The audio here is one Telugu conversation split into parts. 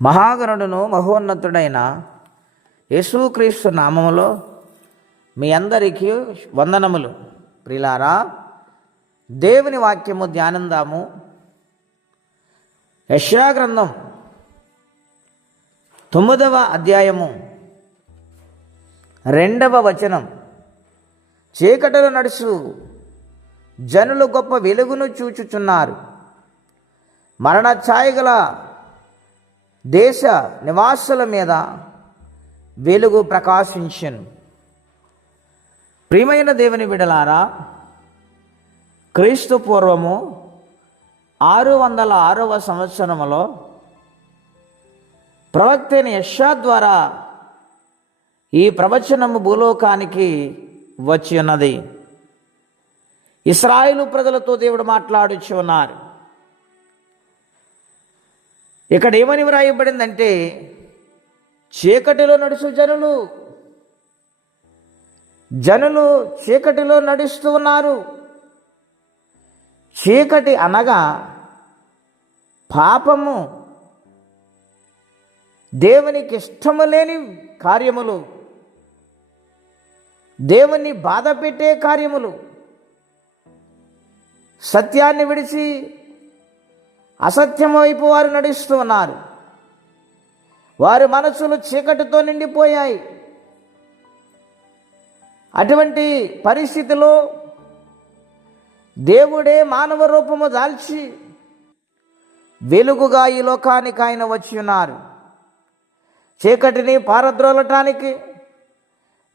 మహాగణుడును మహోన్నతుడైన యేసుక్రీస్తు నామములో మీ అందరికీ వందనములు. ప్రియులారా, దేవుని వాక్యము ధ్యానందాము. యెషయా గ్రంథం 9వ అధ్యాయము 2వ వచనం. చీకటిలో నడుచు జనులు గొప్ప వెలుగును చూచుచున్నారు, మరణ ఛాయగల దేశ నివాసుల మీద వెలుగు ప్రకాశించెను. ప్రియమైన దేవుని బిడ్డలారా, క్రీస్తు పూర్వము 606వ సంవత్సరములో ప్రవక్త అయిన యెషయా ద్వారా ఈ ప్రవచనము భూలోకానికి వచ్చి ఉన్నది. ఇశ్రాయేలు ప్రజలతో దేవుడు మాట్లాడుచు ఉన్నారు. ఇక్కడ ఏమని వ్రాయబడిందంటే, చీకటిలో నడుచు జనులు చీకటిలో నడుస్తూ ఉన్నారు. చీకటి అనగా పాపము, దేవునికి ఇష్టము లేని కార్యములు, దేవుని బాధ పెట్టే కార్యములు, సత్యాన్ని విడిచి అసత్యం వైపు వారు నడుస్తూ ఉన్నారు. వారి మనసులు చీకటితో నిండిపోయాయి. అటువంటి పరిస్థితిలో దేవుడే మానవ రూపము దాల్చి వెలుగుగా ఈ లోకానికి ఆయన వచ్చి ఉన్నారు. చీకటిని పారద్రోలటానికి,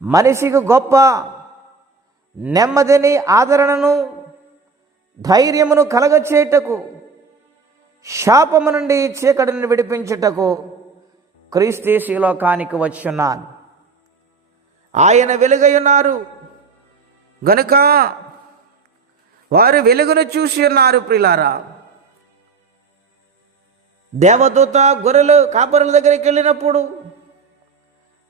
మనిషికి గొప్ప నెమ్మదిని, ఆదరణను, ధైర్యమును కలగచేయుటకు, శాపము నుండి చీకటిని విడిపించుటకు క్రీస్తు ఈ లోకానికి వచ్చి ఉన్నారు. ఆయన వెలుగై ఉన్నారు గనుక వారు వెలుగును చూసి ఉన్నారు. ప్రియులారా, దేవదూత గొర్రెలు కాపరుల దగ్గరికి వెళ్ళినప్పుడు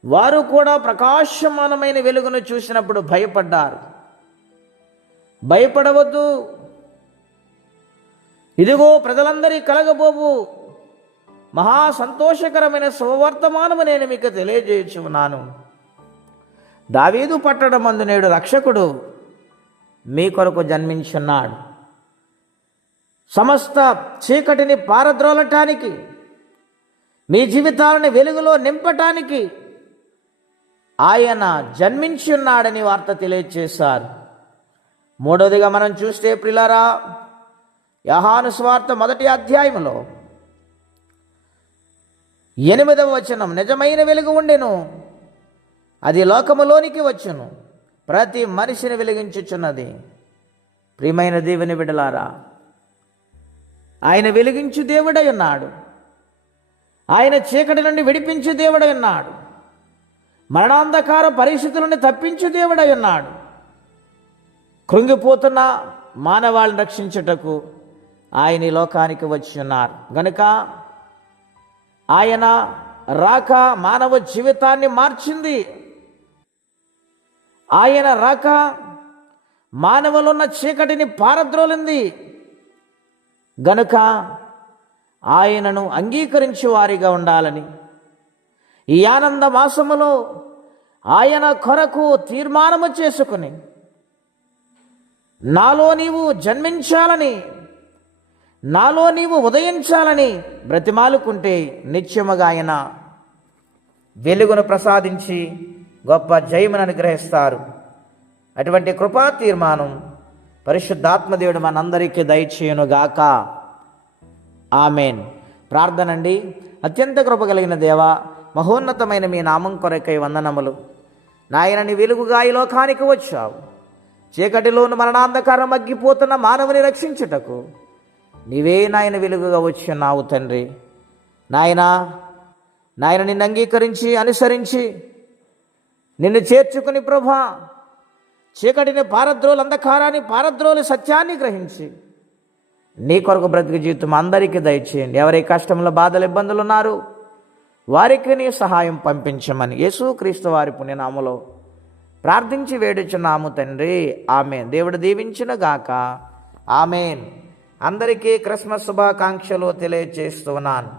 వారు కూడా ప్రకాశమానమైన వెలుగును చూసినప్పుడు భయపడ్డారు. భయపడవద్దు, ఇదిగో ప్రజలందరి కలగబోవు మహా సంతోషకరమైన శుభవర్తమానము నేను మీకు తెలియజేయుచున్నాను. దావీదు పట్టణమందు నేడు రక్షకుడు మీ కొరకు జన్మించున్నాడు. సమస్త చీకటిని పారద్రోలటానికి, మీ జీవితాలను వెలుగులో నింపటానికి ఆయన జన్మించి ఉన్నాడని వార్త తెలియజేశారు. మూడవదిగా మనం చూస్తే ప్రియులారా, యోహాను సువార్త 1వ అధ్యాయములో 8వ వచనం, నిజమైన వెలుగు ఉండెను, అది లోకములోనికి వచ్చును, ప్రతి మనిషిని వెలిగించుచున్నది. ప్రియమైన దేవుని బిడ్డలారా, ఆయన వెలిగించు దేవుడై ఉన్నాడు. ఆయన చీకటి నుండి విడిపించు దేవుడై ఉన్నాడు. మరణాంధకార పరిస్థితులను తప్పించు దేవుడై ఉన్నాడు. కృంగిపోతున్న మానవాళిని రక్షించుటకు ఆయన ఈ లోకానికి వచ్చి ఉన్నారు. గనుక ఆయన రాక మానవ జీవితాన్ని మార్చింది. ఆయన రాక మానవులున్న చీకటిని పారద్రోలింది. గనుక ఆయనను అంగీకరించే వారిగా ఉండాలని ఈ ఆనంద మాసములో ఆయన కొరకు తీర్మానము చేసుకుని, నాలో నీవు జన్మించాలని, నాలో నీవు ఉదయించాలని బ్రతిమాలుకుంటే నిత్యముగా ఆయన వెలుగును ప్రసాదించి గొప్ప జయమును అనుగ్రహిస్తారు. అటువంటి కృపా తీర్మానం పరిశుద్ధాత్మదేవుడు మనందరికీ దయచేయునుగాక. ఆమెన్. ప్రార్థన అండి. అత్యంత కృప కలిగిన దేవ, మహోన్నతమైన మీ నామం కొరకై వందనములు. నాయన, నీ వెలుగుగా ఈ లోకానికి వచ్చావు. చీకటిలోను మరణాంధకారం మగ్గిపోతున్న మానవుని రక్షించుటకు నీవే నాయన వెలుగుగా వచ్చున్నావు తండ్రి. నాయన నిన్ను అంగీకరించి అనుసరించి నిన్ను చేర్చుకుని ప్రభా, చీకటిని పారద్రోలు, అంధకారాన్ని పారద్రోలు, సత్యాన్ని గ్రహించి నీ కొరకు బ్రతికి జీవితం అందరికీ దయచేయండి. ఎవరి కష్టంలో, బాధలు, ఇబ్బందులు ఉన్నారు వారికి నీ సహాయం పంపించమని యేసుక్రీస్తు వారి పుణ్యనామములో ప్రార్థించి వేడుచున్నాము తండ్రి. ఆమెన్. దేవుడు దీవించును గాక. ఆమెన్. అందరికీ క్రిస్మస్ శుభాకాంక్షలు తెలియజేస్తున్నాను.